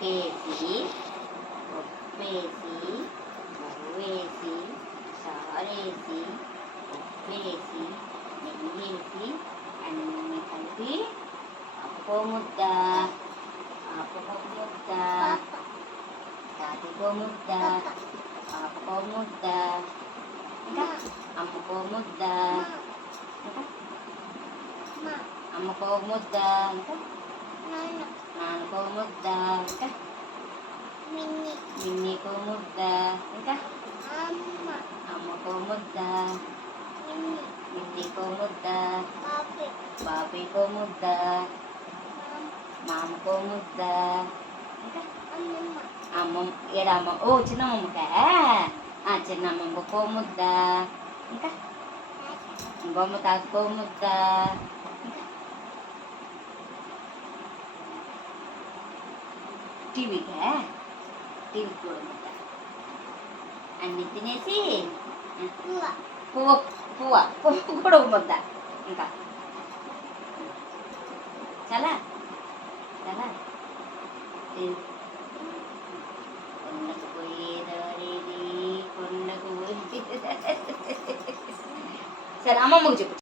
ముక్కేసి ఉప్పేసి పువ్వేసి చారేసి ఉప్పేసి నెయ్యేసి అన్నీ కలిపి అప్పుకో ముద్ద ఆపుకో ముద్ద తాతికో ముద్ద ఆపుకో ముద్ద ఇంకా అమ్ముకో ముద్ద ఇంకా అమ్మకో ముద్ద ఇంకా నాన్నకో ముద్ద ఇంకా మిన్నీకో ముద్ద ఇంకా అమ్మకో ముద్ద మిన్నీకో ముద్ద బాబీకో ముద్ద మామకో ముద్ద ఇంకా అమ్మమ్మ ఏడమ్మ ఓ చిన్నమ్మమ్మకా చిన్నమ్మమ్మకో ముద్ద ఇంకా బొమ్మ తాసుకో ముద్ద టీవీకా టీవీ కూడా ముద్ద అన్ని తినేసి పువ్వు కూడా ఒక ముద్ద ఇంకా చాలా చాలా కొండకు పోయేదారేది కొండకు పోయి సరే అమ్మమ్మకు చెప్పు